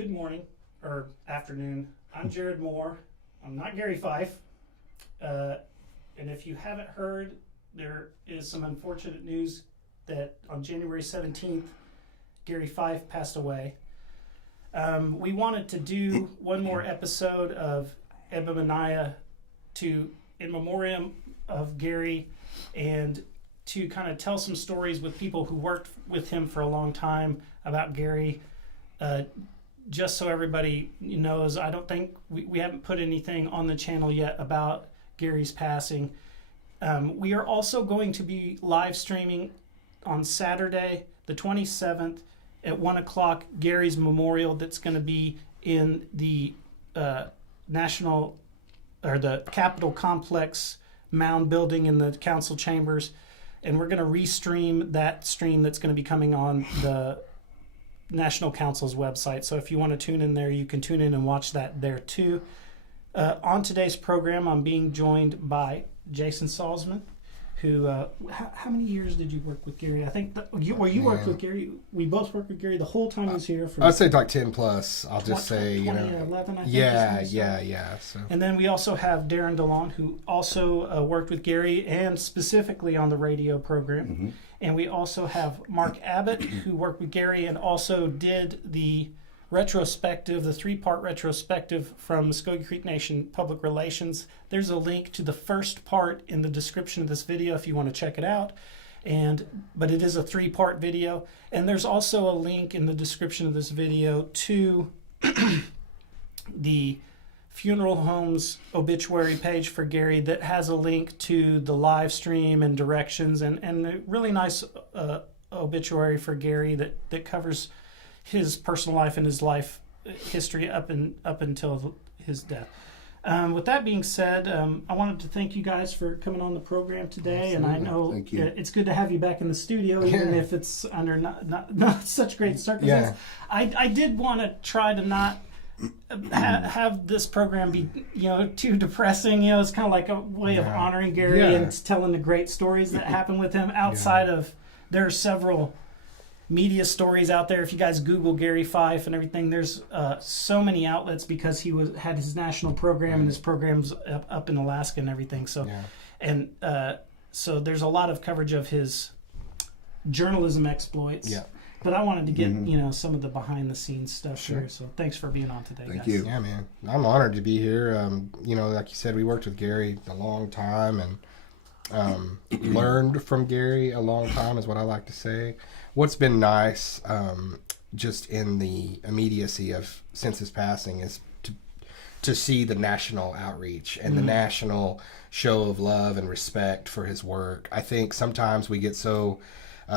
Good morning, or afternoon. I'm Jerrad Moore. I'm not Gary Fife. And if you haven't heard, there is some unfortunate news that on January 17th, Gary Fife passed away. We wanted to do one more episode of Emvpanayv in Memoriam of Gary, and to kind of tell some stories with people who worked with him for a long time about Gary. Just so everybody knows, I don't think we haven't put anything on the channel yet about Gary's passing. We are also going to be live streaming on Saturday, the 27th at 1 o'clock, Gary's memorial that's going to be in the National or the Capitol Complex Mound building in the council chambers. And we're going to restream that stream that's going to be coming on the National Council's website. So if you want to tune in there, you can tune in and watch that there too. On today's program, I'm being joined by Jason Salsman, who, how many years did you work with Gary? I think you worked with Gary. We both worked with Gary the whole time he was here. I'd say like 10 plus. I'll just say, 2011, I think. Yeah. So. And then we also have Darren DeLaune, who also worked with Gary and specifically on the radio program. Mm-hmm. And we also have Mark Abbott, who worked with Gary and also did the retrospective, the 3-part retrospective from Mvskoke Creek Nation Public Relations. There's a link to the first part in the description of this video if you want to check it out. But it is a 3-part video. And there's also a link in the description of this video to the funeral home's obituary page for Gary that has a link to the live stream and directions and a really nice obituary for Gary that covers his personal life and his life history up until his death. With that being said, I wanted to thank you guys for coming on the program today. Absolutely. And I know it's good to have you back in the studio, even if it's under not such great circumstances. Yeah. I did want to try to not have this program be too depressing. It's kind of like a way of honoring Gary and telling the great stories that happened with him outside of. There are several media stories out there. If you guys Google Gary Fife and everything, there's so many outlets because he had his national program and his programs up in Alaska and everything. So so there's a lot of coverage of his journalism exploits. Yeah. But I wanted to get some of the behind the scenes stuff here. So thanks for being on today, Thank guys. you. Yeah, man. I'm honored to be here. Like you said, we worked with Gary a long time and learned from Gary a long time is what I like to say. What's been nice, just in the immediacy of since his passing, is to see the national outreach and the national show of love and respect for his work. I think sometimes we get so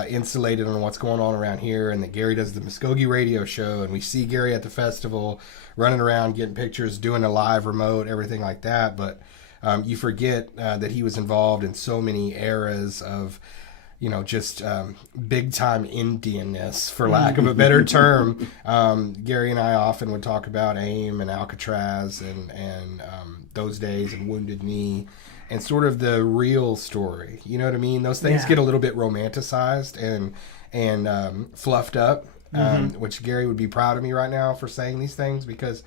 insulated on what's going on around here, and that Gary does the Mvskoke radio show, and we see Gary at the festival running around getting pictures, doing a live remote, everything like that. But you forget that he was involved in so many eras of just big time Indianness, for lack of a better term. Gary and I often would talk about AIM and Alcatraz and those days and Wounded Knee and sort of the real story. You know what I mean? Those things get a little bit romanticized and fluffed up, which Gary would be proud of me right now for saying these things, because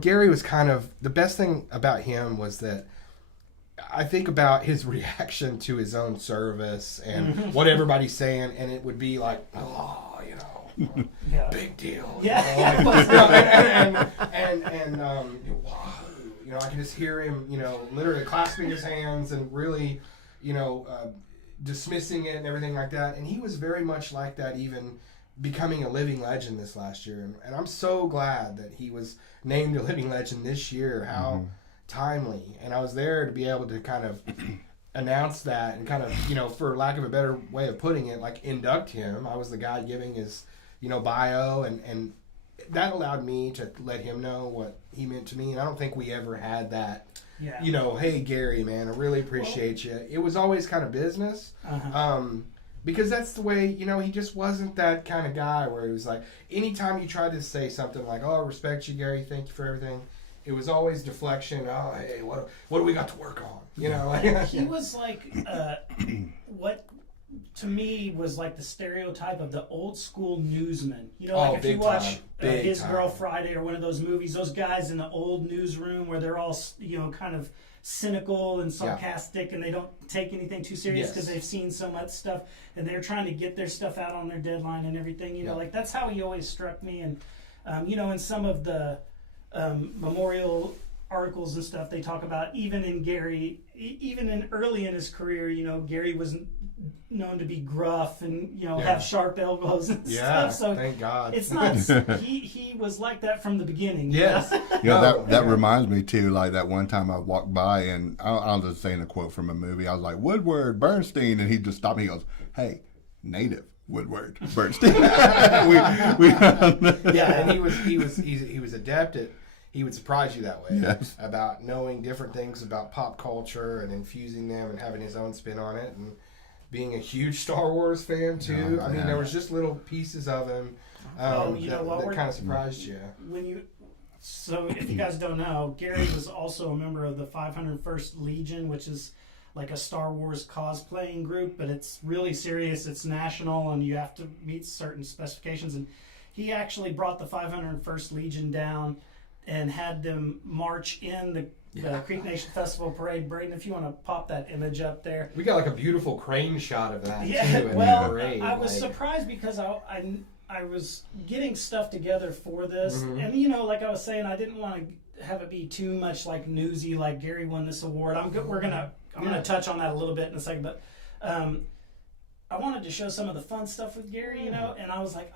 Gary was kind of, the best thing about him was that I think about his reaction to his own service and what everybody's saying, and it would be like, big deal. I can just hear him, literally clasping his hands and really, dismissing it and everything like that. And he was very much like that, even becoming a living legend this last year. And I'm so glad that he was named a living legend this year. How timely. And I was there to be able to kind of announce that and kind of, for lack of a better way of putting it, like induct him. I was the guy giving his, bio, and that allowed me to let him know what he meant to me. And I don't think we ever had that, hey, Gary, man, I really appreciate you. It was always kind of business. Because that's the way, he just wasn't that kind of guy where he was like, anytime you tried to say something like, I respect you, Gary, thank you for everything, it was always deflection. Oh, hey, what do we got to work on? He was like, what to me was like the stereotype of the old school newsman. You know, like if you watch His Girl Friday or one of those movies, those guys in the old newsroom where they're all, you know, kind of cynical and sarcastic, and they don't take anything too serious because they've seen so much stuff, and they're trying to get their stuff out on their deadline and everything. You know, like that's how he always struck me. And you know, in some of the memorial articles and stuff, they talk about even in Gary, even in early in his career, you know, Gary was known to be gruff and, you know, have sharp elbows and stuff. So thank God. It's not, he was like that from the beginning. Yes. You know, that reminds me too, like that one time I walked by and I was just saying a quote from a movie. I was like, Woodward, Bernstein, and he just stopped me. He goes, hey, native Woodward, Bernstein. And he was adept at, he would surprise you that way about knowing different things about pop culture and infusing them and having his own spin on it, and being a huge Star Wars fan too. I mean, there was just little pieces of him that kind of surprised you. So if you guys don't know, Gary was also a member of the 501st Legion, which is like a Star Wars cosplaying group, but it's really serious. It's national, and you have to meet certain specifications. And he actually brought the 501st Legion down and had them march in the Creek Nation Festival Parade. Braden, if you want to pop that image up there. We got like a beautiful crane shot of that too. I was surprised because I was getting stuff together for this. And, you know, like I was saying, I didn't want to have it be too much like newsy, like Gary won this award. I'm gonna touch on that a little bit in a second, but I wanted to show some of the fun stuff with Gary, you know, and I was like,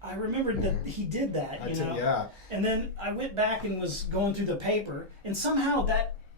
I remembered that he did that, you know. And then I went back and was going through the paper, and somehow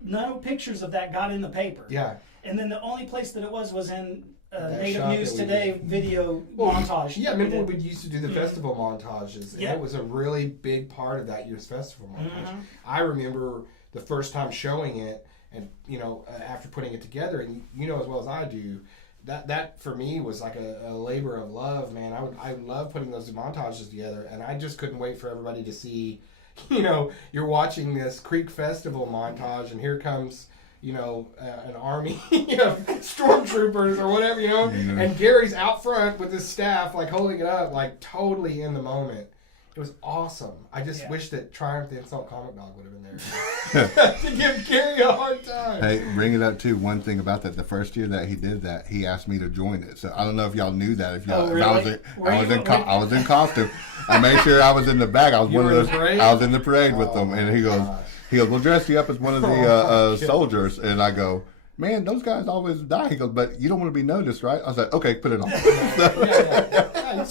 no pictures of that got in the paper. Yeah. And then the only place that it was in Native News Today video montage. Yeah, remember we used to do the festival montages, and it was a really big part of that year's festival montage. I remember the first time showing it, and, you know, after putting it together, and you know as well as I do, that for me was like a labor of love, man. I love putting those montages together, and I just couldn't wait for everybody to see, you know, you're watching this Creek Festival montage, and here comes, you know, an army, you know, stormtroopers or whatever, you know, and Gary's out front with his staff, like holding it up, like totally in the moment. It was awesome. I just wish that Triumph the Insult Comic Dog would have been there to give Gary a hard time. Hey, bring it up too. One thing about that, the first year that he did that, he asked me to join it. So I don't know if y'all knew that. If y'all, really? I was in costume. I made sure I was in the back. I was one of those. I was in the parade with them, and he goes, "We'll dress you up as one of the soldiers." And I go, "Man, those guys always die." He goes, "But you don't want to be noticed, right?" I was like, "Okay, put it on."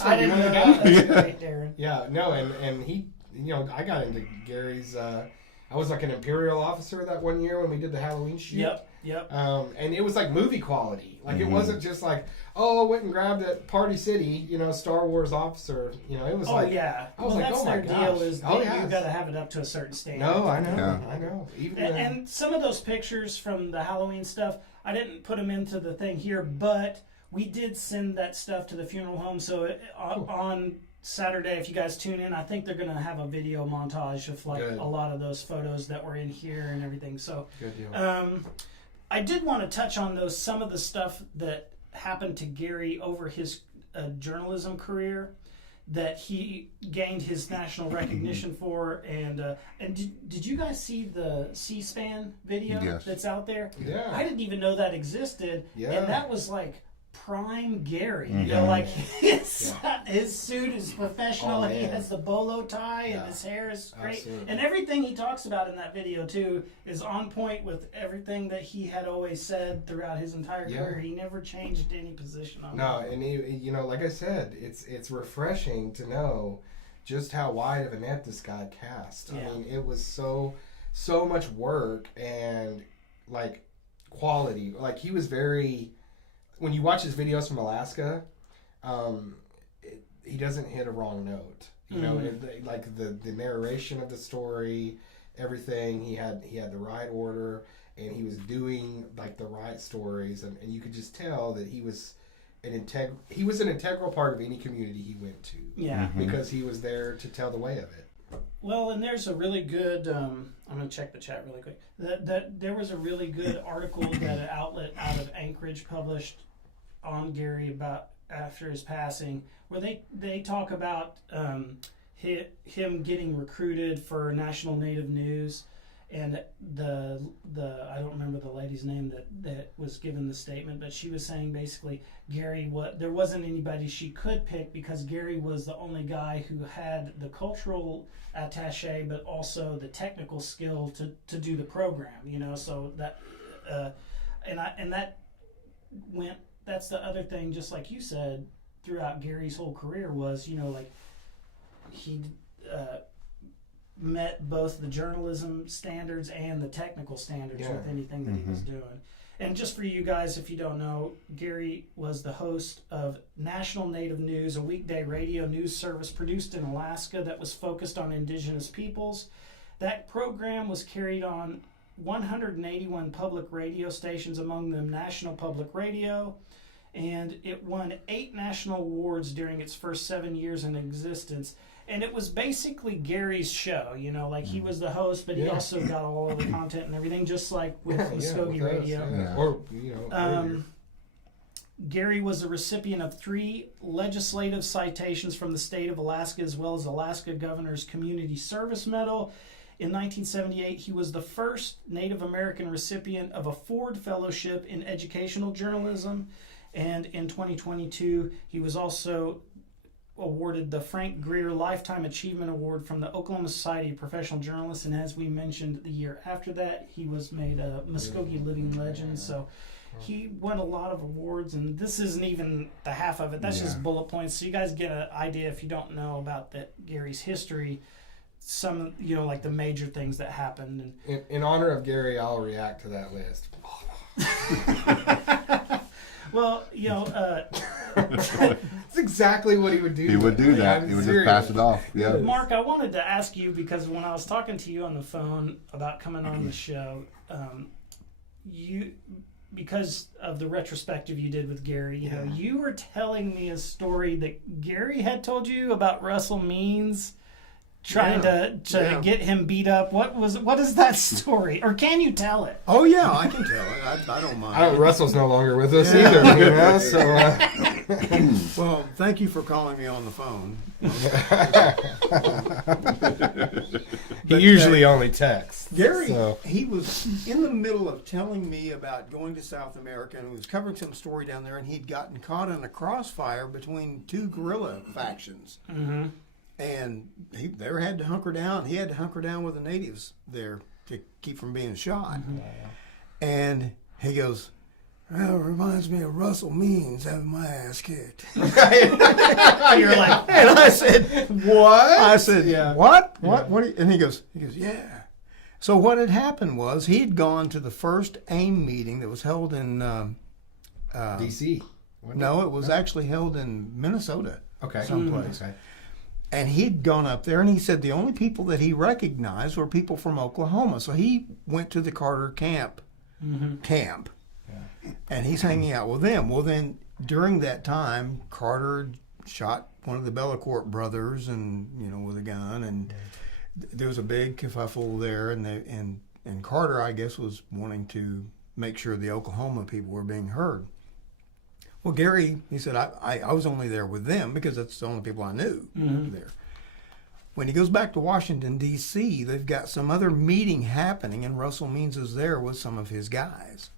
I didn't know that. That's great, Darren. Yeah, no, and he, you know, I got into Gary's. I was like an Imperial officer that one year when we did the Halloween shoot. Yep. And it was like movie quality. Like it wasn't just like, I went and grabbed at Party City, you know, Star Wars officer. You know, it was I was like, oh my gosh. Deal is you've got to have it up to a certain standard. No, I know. Even and some of those pictures from the Halloween stuff, I didn't put them into the thing here, but we did send that stuff to the funeral home. So on Saturday, if you guys tune in, I think they're going to have a video montage of like a lot of those photos that were in here and everything. So good deal. I did want to touch on some of the stuff that happened to Gary over his journalism career that he gained his national recognition for. And did you guys see the C-SPAN video that's out there? Yeah. I didn't even know that existed. Yeah. And that was like prime Gary, you know, like his suit is professional. He has the bolo tie, and his hair is great. Absolutely. And everything he talks about in that video too is on point with everything that he had always said throughout his entire career. He never changed any position on it. And he, you know, like I said, it's refreshing to know just how wide of a net this guy cast. I mean, it was so much work and like quality. Like he was very. When you watch his videos from Alaska, he doesn't hit a wrong note. You know, like the narration of the story, everything. He had the right order, and he was doing like the right stories, and you could just tell that he was an integral part of any community he went to. Yeah, because he was there to tell the way of it. Well, and there's a really good. I'm going to check the chat really quick. That there was a really good article that an outlet out of Anchorage published on Gary about after his passing, where they talk about him getting recruited for National Native News, and the I don't remember the lady's name that was given the statement, but she was saying basically there wasn't anybody she could pick because Gary was the only guy who had the cultural attaché, but also the technical skill to do the program. So that and that went. That's the other thing, just like you said, throughout Gary's whole career was, like he met both the journalism standards and the technical standards with anything that he was doing. And just for you guys, if you don't know, Gary was the host of National Native News, a weekday radio news service produced in Alaska that was focused on indigenous peoples. That program was carried on 181 public radio stations, among them National Public Radio, and it won 8 national awards during its first 7 years in existence. And it was basically Gary's show, like he was the host, but he also got all of the content and everything, just like with Mvskoke Radio. Yeah. Or, Gary was a recipient of 3 legislative citations from the state of Alaska, as well as Alaska Governor's Community Service Medal. In 1978, he was the first Native American recipient of a Ford Fellowship in Educational Journalism. And in 2022, he was also awarded the Frank Greer Lifetime Achievement Award from the Oklahoma Society of Professional Journalists. And as we mentioned, the year after that, he was made a Mvskoke Living Legend. So he won a lot of awards, and this isn't even the half of it. That's just bullet points. So you guys get an idea, if you don't know about Gary's history, some, like the major things that happened. And in honor of Gary, I'll react to that list. Well, that's exactly what he would do. He would do that. He would just pass it off. Yeah. Mark, I wanted to ask you, because when I was talking to you on the phone about coming on the show, because of the retrospective you did with Gary, you were telling me a story that Gary had told you about Russell Means trying to get him beat up. What is that story? Or can you tell it? Oh yeah, I can tell it. I don't mind. Russell's no longer with us either. So well, thank you for calling me on the phone. He usually only texts. Gary, he was in the middle of telling me about going to South America, and he was covering some story down there, and he'd gotten caught in a crossfire between 2 guerrilla factions. Mm-hmm. And they had to hunker down. He had to hunker down with the natives there to keep from being shot. Mm-hmm. And he goes, well, it reminds me of Russell Means having my ass kicked. You're like, and I said, what? I said, what? What? What? And he goes, yeah. So what had happened was he'd gone to the first AIM meeting that was held in D.C. No, it was actually held in Minnesota. Okay. Someplace. Okay. And he'd gone up there, and he said the only people that he recognized were people from Oklahoma. So he went to the Carter camp, and he's hanging out with them. Well, then during that time, Carter shot one of the Bellecourt brothers, and with a gun, and there was a big kerfuffle there. And Carter, I guess, was wanting to make sure the Oklahoma people were being heard. Well, Gary, he said, I was only there with them because that's the only people I knew there. When he goes back to Washington, D.C., they've got some other meeting happening, and Russell Means is there with some of his guys.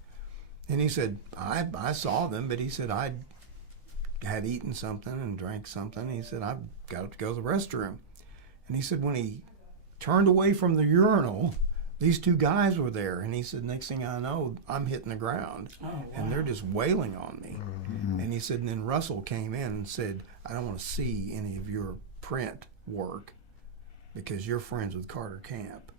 And he said, I saw them, but he said, I had eaten something and drank something. He said, I've got to go to the restroom. And he said, when he turned away from the urinal, these 2 guys were there, and he said, next thing I know, I'm hitting the ground, and they're just wailing on me. Mm-hmm. And he said, and then Russell came in and said, I don't want to see any of your print work because you're friends with Carter Camp.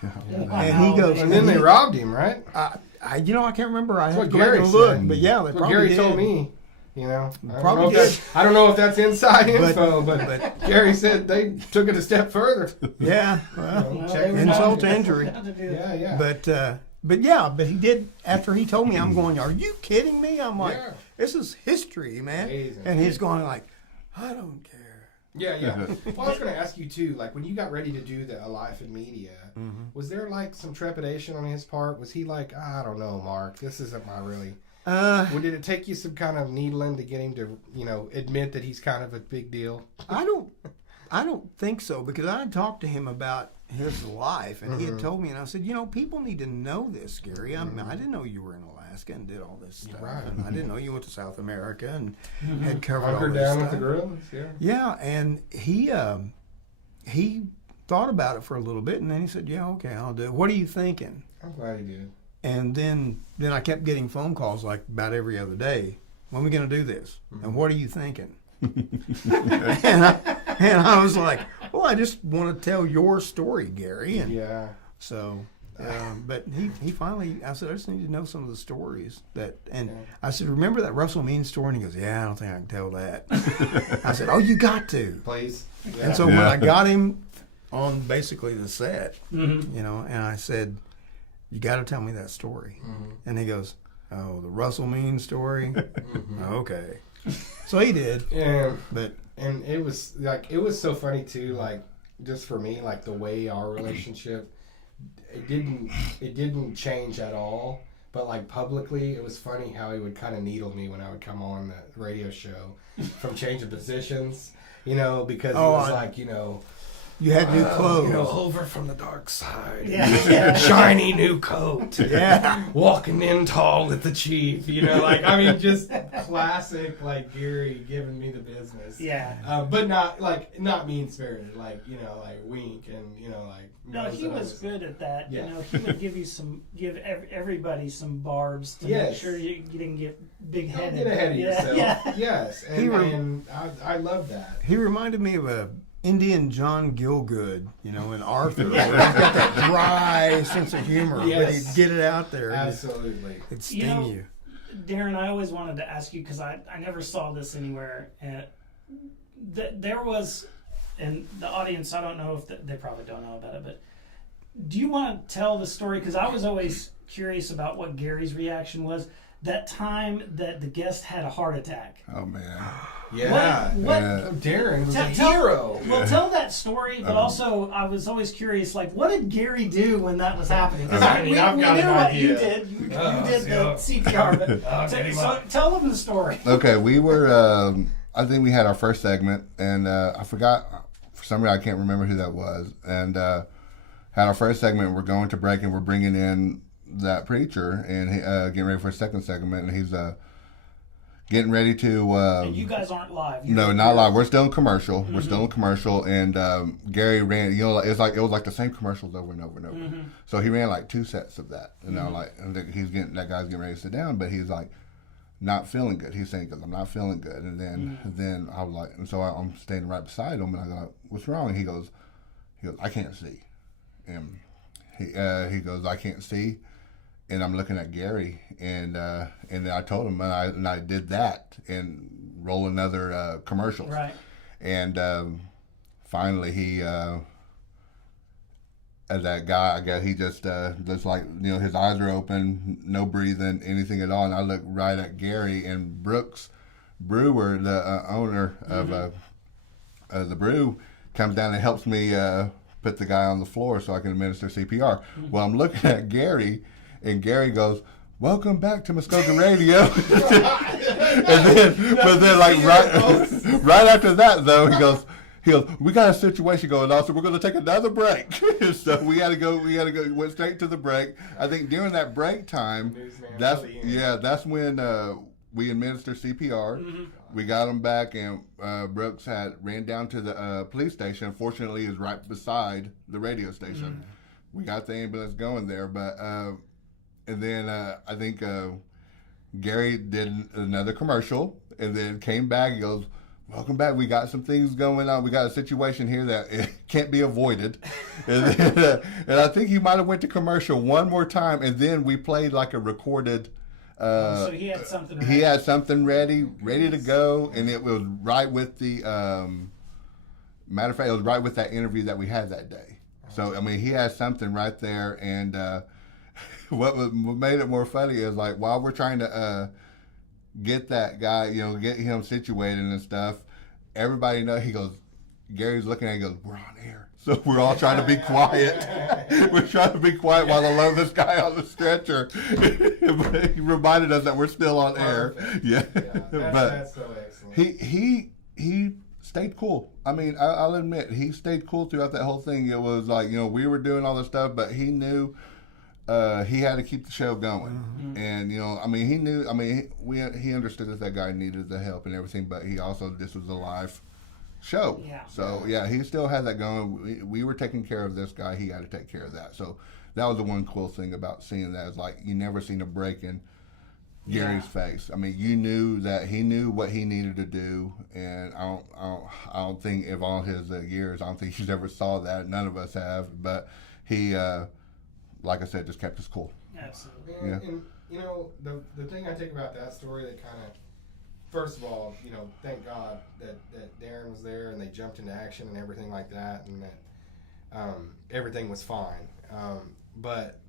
And he goes, and then they robbed him, right? I can't remember. I had to Gary go look, said. but yeah, they probably Gary did. told me. Probably did. I don't know if that's inside info, but Gary said they took it a step further. Yeah, well, insult to injury. Yeah. But he did. After he told me, I'm going, are you kidding me? I'm like, this is history, man. Amazing. And he's going like, I don't care. Yeah. Well, I was going to ask you too, like when you got ready to do A Life in Media, was there like some trepidation on his part? Was he like, I don't know, Mark, this isn't my really... Well, did it take you some kind of needling to get him to, admit that he's kind of a big deal? I don't think so, because I had talked to him about his life, and he had told me, and I said, people need to know this, Gary. I didn't know you were in Alaska and did all this stuff, and I didn't know you went to South America and had covered all this down stuff. with the gorillas, Yeah, and he thought about it for a little bit, and then he said, "Yeah, okay, I'll do it. What are you thinking?" I'm glad he did. And then I kept getting phone calls like about every other day. When are we going to do this? And what are you thinking? and I was like, well, I just want to tell your story, Gary. And yeah. So, but he finally, I said, I just need to know some of the stories I said, remember that Russell Means story? And he goes, yeah, I don't think I can tell that. I said, oh, you got to. Please. Yeah. And so when I got him on basically the set, and I said, you got to tell me that story. And he goes, oh, the Russell Means story? Okay. So he did. Yeah. And it was so funny too, like just for me, like the way our relationship, it didn't change at all. But like publicly, it was funny how he would kind of needle me when I would come on the radio show from changing positions, because it was like, you had new clothes. Over from the dark side. Yeah. Shiny new coat. Yeah. Walking in tall with the chief. Just classic, like Gary giving me the business. Yeah. But not mean spirited, like wink and, No, he was good at that. Yeah. He would give everybody some barbs to make sure you didn't get big headed. Don't get ahead of yourself. Yeah. Yes. And I love that. He reminded me of a Indian John Gielgud, in Arthur. Where he's got that dry sense of humor, Yes. but he'd get it out there. Absolutely. It'd sting you. Darren, I always wanted to ask you, because I never saw this anywhere. There was, and the audience, I don't know if they probably don't know about it, but do you want to tell the story? Because I was always curious about what Gary's reaction was that time that the guest had a heart attack. Oh man. Yeah. What Darren was a hero. Well, tell that story, but also I was always curious, like, what did Gary do when that was happening? Because I've we got knew an what idea. you did. You did the CPR, but so tell them the story. Okay, we were. I think we had our first segment, and I forgot for some reason I can't remember who that was. And had our first segment. We're going to break, and we're bringing in that preacher, and getting ready for a second segment, and he's getting ready to. And you guys aren't live. No, not live. We're still in commercial. We're still in commercial, and Gary ran. It was like the same commercials over and over and over. So he ran like 2 sets of that, and that guy's getting ready to sit down, but he's like not feeling good. He's saying, "Because I'm not feeling good," and then I was like, and so I'm standing right beside him, and I go, "What's wrong?" And he goes, "I can't see," and he goes, "I can't see." And I'm looking at Gary, and then I told him, and I did that, and roll another commercials. Right. And finally, he, that guy, I guess he just like, his eyes are open, no breathing, anything at all. And I look right at Gary, and Brooks Brewer, the owner of the brew, comes down and helps me put the guy on the floor so I can administer CPR. Well, I'm looking at Gary. And Gary goes, "Welcome back to Mvskoke Radio." but then like right after that though, he goes, "We got a situation going on, so we're going to take another break." So we had to go. Went straight to the break. I think during that break time, that's when we administered CPR. We got him back, and Brooks ran down to the police station. Fortunately, it was right beside the radio station. We got the ambulance going there, but. And then I think Gary did another commercial, and then came back. He goes, "Welcome back. We got some things going on. We got a situation here that it can't be avoided." And I think he might have went to commercial one more time, and then we played like a recorded. So he had something ready. He had something ready to go, and it was right with the. Matter of fact, it was right with that interview that we had that day. So I mean, he had something right there, and. What made it more funny is like while we're trying to get that guy, get him situated and stuff, everybody knows. He goes, Gary's looking at it and goes, "We're on air." So we're all trying to be quiet. We're trying to be quiet while they load this guy on the stretcher. But he reminded us that we're still on air. Yeah. That's so excellent. He stayed cool. I mean, I'll admit, he stayed cool throughout that whole thing. It was like, we were doing all this stuff, but he knew he had to keep the show going. Mm-hmm. And, he knew, he understood that guy needed the help and everything, but he also, this was a live show. Yeah. So, he still had that going. We were taking care of this guy. He had to take care of that. So that was the one cool thing about seeing that, is like, you never seen a break in Gary's face. I mean, you knew that he knew what he needed to do, and I don't think of all his years, I don't think he's ever saw that. None of us have, but he, like I said, just kept us cool. Absolutely. And the thing I take about that story that kind of, first of all, thank God that Darren was there and they jumped into action and everything like that, and that everything was fine. But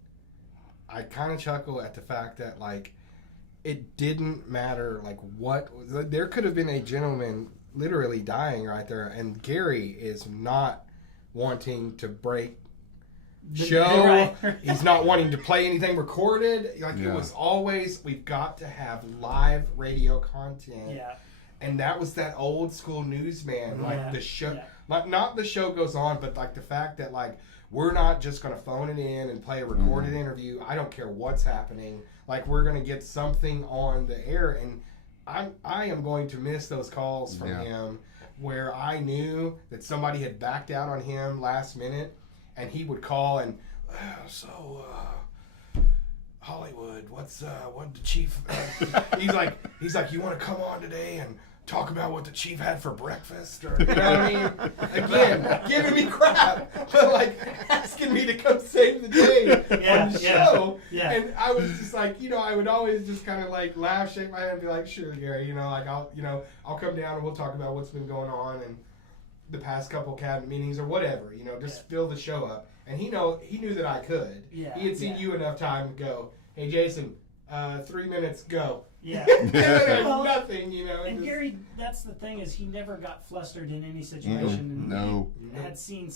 I kind of chuckle at the fact that, like, it didn't matter, like, what. There could have been a gentleman literally dying right there, and Gary is not wanting to break show. Right. He's not wanting to play anything recorded. Like, it was always, we've got to have live radio content. Yeah. And that was that old school newsman. Like, the show, like, not the show goes on, but, like, the fact that, like, we're not just going to phone it in and play a recorded interview. I don't care what's happening. Like, we're going to get something on the air, and I am going to miss those calls from him where I knew that somebody had backed out on him last minute, and he would call and, Hollywood, what the chief, he's like, you want to come on today and talk about what the chief had for breakfast, or, you know what I mean? Again, giving me crap, but, like, asking me to come save the day on the show. Yeah. And I was just like, I would always just kind of, like, laugh, shake my head, and be like, sure, Gary, like, I'll come down and we'll talk about what's been going on and the past couple cabinet meetings or whatever, just fill the show up. And he knew that I could. Yeah. He had seen you enough time to go, hey, Jason, 3 minutes, go. Yeah. Well, nothing, And Gary, that's the thing, is he never got flustered in any situation. No. Had seen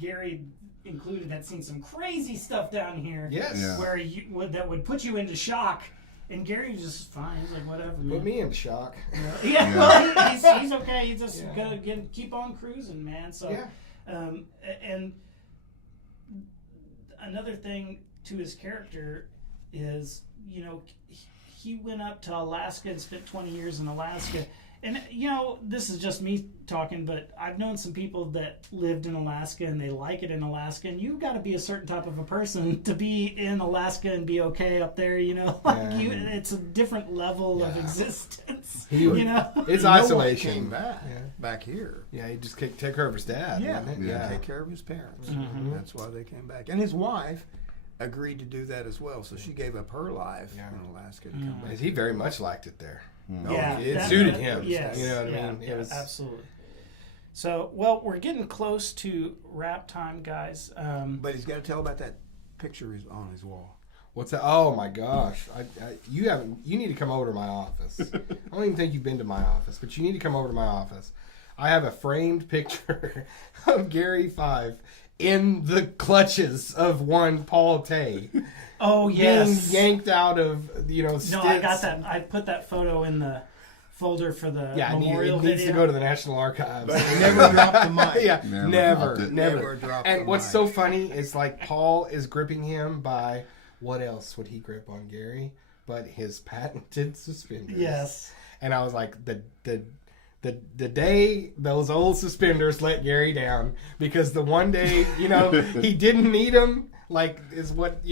Gary included, had seen some crazy stuff down here. Yes. Yeah. Where that would put you into shock. And Gary was just fine. He's like, whatever, man. Put me into shock. Well, he's okay. He's just gonna keep on cruising, man. So, and another thing to his character is, he went up to Alaska and spent 20 years in Alaska. And, this is just me talking, but I've known some people that lived in Alaska and they like it in Alaska. And you've got to be a certain type of a person to be in Alaska and be okay up there, it's a different level of existence, It's isolation. Came back here. Yeah, he just take care of his dad. Take care of his parents. Mm-hmm. That's why they came back. And his wife agreed to do that as well, so she gave up her life in Alaska to come back. He very much liked it there. It suited him. Yes. You know what I mean? It was absolutely. So, well, we're getting close to wrap time, guys. But he's got to tell about that picture on his wall. What's that? Oh my gosh! You need to come over to my office. I don't even think you've been to my office, but you need to come over to my office. I have a framed picture of Gary Fife in the clutches of one Paul Tay. Oh, yes. Being yanked out of, stints. No, I got that. I put that photo in the folder for the Memoriam video. It needs to go to the National Archives. But he never dropped the mic. Yeah, never dropped And the what's mic. so funny is, like, Paul is gripping him by, what else would he grip on Gary but his patented suspenders? Yes. And I was like, the day those old suspenders let Gary down, because the one day, he didn't need them, like, is what,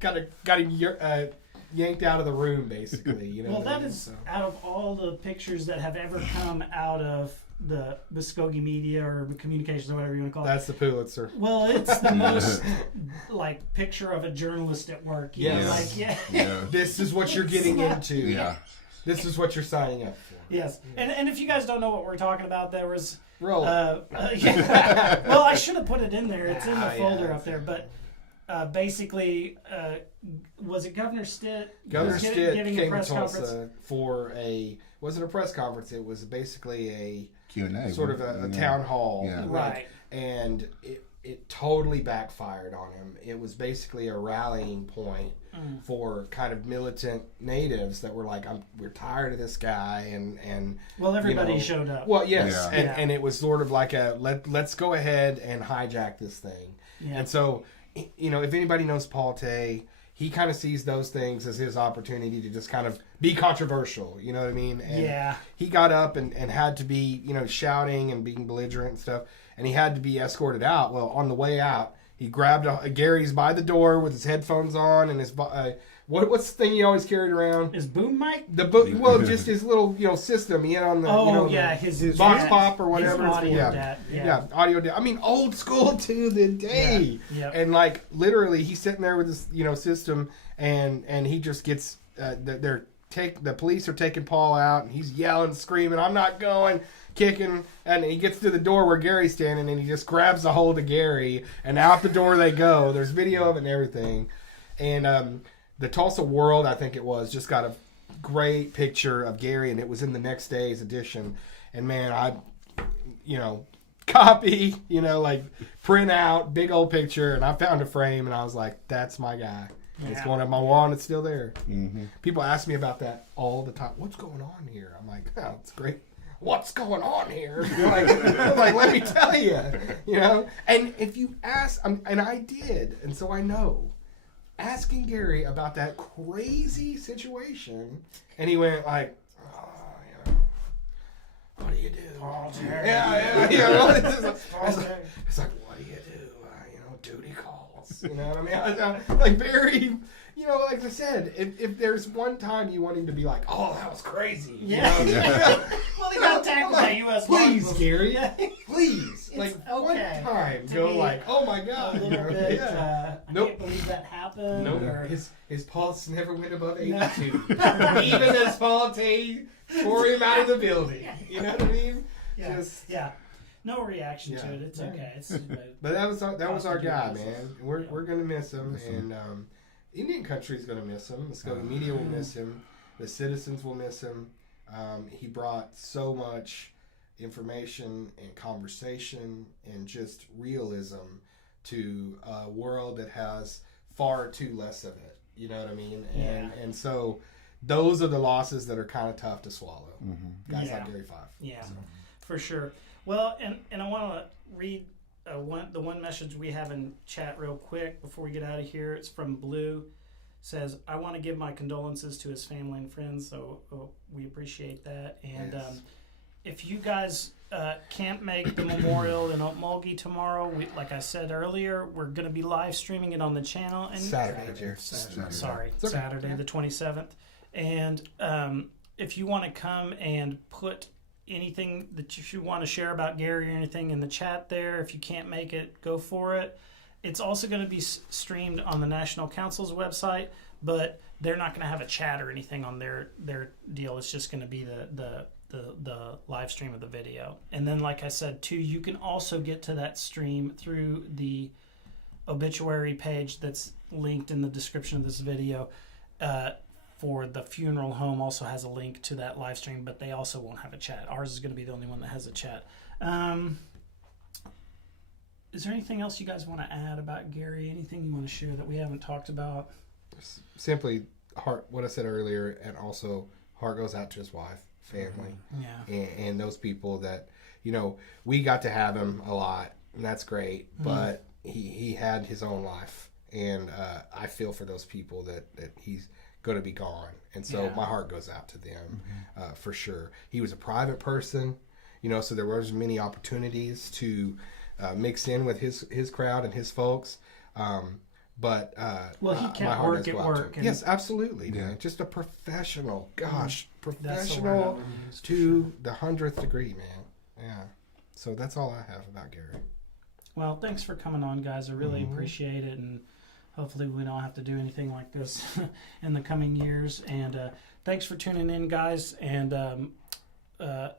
got him yanked out of the room, basically. Well, that is, out of all the pictures that have ever come out of the Mvskoke media or communications or whatever you want to call it. That's the Pulitzer. Well, it's the most, like, picture of a journalist at work. This is what you're getting into. Yeah. This is what you're signing up for. Yes. And if you guys don't know what we're talking about, there was... Roll. Well, I should have put it in there. It's in the folder up there. But basically, was it Governor Stitt? Governor Stitt giving came a press to Tulsa conference for wasn't a press conference. It was basically a Q&A. sort of a town hall. Yeah. Right. And it totally backfired on him. It was basically a rallying point for kind of militant natives that were like, we're tired of this guy, and well, everybody showed up. Well, yes, Yeah. and it was sort of like let's go ahead and hijack this thing. Yeah. And so, if anybody knows Paul Tay, he kind of sees those things as his opportunity to just kind of be controversial. You know what I mean? And he got up and had to be, shouting and being belligerent and stuff, and he had to be escorted out. Well, on the way out, he grabbed Gary's by the door with his headphones on and his what's the thing he always carried around? His boom mic? Just his little system he had on the his box pop or whatever. His audio DAT. Yeah, audio DAT. I mean, old school to the day. Yeah. And like literally, he's sitting there with this system, and he just gets the police are taking Paul out, and he's yelling, screaming, "I'm not going!" Kicking, and he gets to the door where Gary's standing, and he just grabs a hold of Gary, and out the door they go. There's video of it and everything. And the Tulsa World, I think it was, just got a great picture of Gary, and it was in the next day's edition. And man, I copy, print out, big old picture, and I found a frame, and I was like, that's my guy. And it's going on my wall, and it's still there. Mm-hmm. People ask me about that all the time. What's going on here? I'm like, oh, it's great. What's going on here? Like, let me tell you, And if you ask, and I did, and so I know, asking Gary about that crazy situation, and he went like, what do you do? It's like, what do you do? Duty calls. You know what I mean? Like very. Like I said, if there's one time you want him to be like, oh, that was crazy. Yeah. Well, he got tackled by U.S. Please, Marshals. Gary. Please. It's one okay time, to go be like, oh my God. A little bit, I Nope. can't believe that happened. Nope. Or, His pulse never went above 82. Even as Paul Tay tore him out of the building. You know what I mean? Yeah. No reaction to it. It's okay. But that was our guy, man. We're gonna miss him, and Indian country's gonna miss him. Mvskoke media will miss him. The citizens will miss him. He brought so much information and conversation and just realism to a world that has far too less of it. You know what I mean? And so those are the losses that are kind of tough to swallow. Mm-hmm. Guys like Gary Fife. Yeah, for sure. Well, and I want to read the one message we have in chat real quick before we get out of here. It's from Blue. Says, I want to give my condolences to his family and friends, so we appreciate that. And if you guys can't make the memorial in Okmulgee tomorrow, like I said earlier, we're going to be live streaming it on the channel. And Saturday. Saturday the 27th. And if you want to come and put anything that you want to share about Gary or anything in the chat there, if you can't make it, go for it. It's also going to be streamed on the National Council's website, but they're not going to have a chat or anything on their deal. It's just going to be the live stream of the video. And then, like I said, too, you can also get to that stream through the obituary page that's linked in the description of this video. For the funeral home also has a link to that live stream, but they also won't have a chat. Ours is going to be the only one that has a chat. Is there anything else you guys want to add about Gary? Anything you want to share that we haven't talked about? Simply, heart. What I said earlier, and also heart goes out to his wife, family, and those people that we got to have him a lot, and that's great. But he had his own life, and I feel for those people that he's going to be gone, and so my heart goes out to them for sure. He was a private person, so there was many opportunities to mix in with his crowd and his folks. But he can't work at work. Yes, absolutely. Yeah. Just a professional. Gosh, professional to the 100th degree, man. Yeah. So that's all I have about Gary. Well, thanks for coming on, guys. I really appreciate it, and hopefully we don't have to do anything like this in the coming years. And thanks for tuning in, guys. And I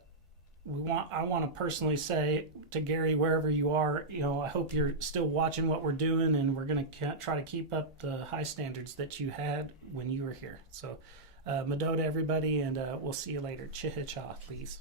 want to personally say to Gary, wherever you are, I hope you're still watching what we're doing, and we're going to try to keep up the high standards that you had when you were here. So, Mvto to everybody, and we'll see you later. Chihicha, please.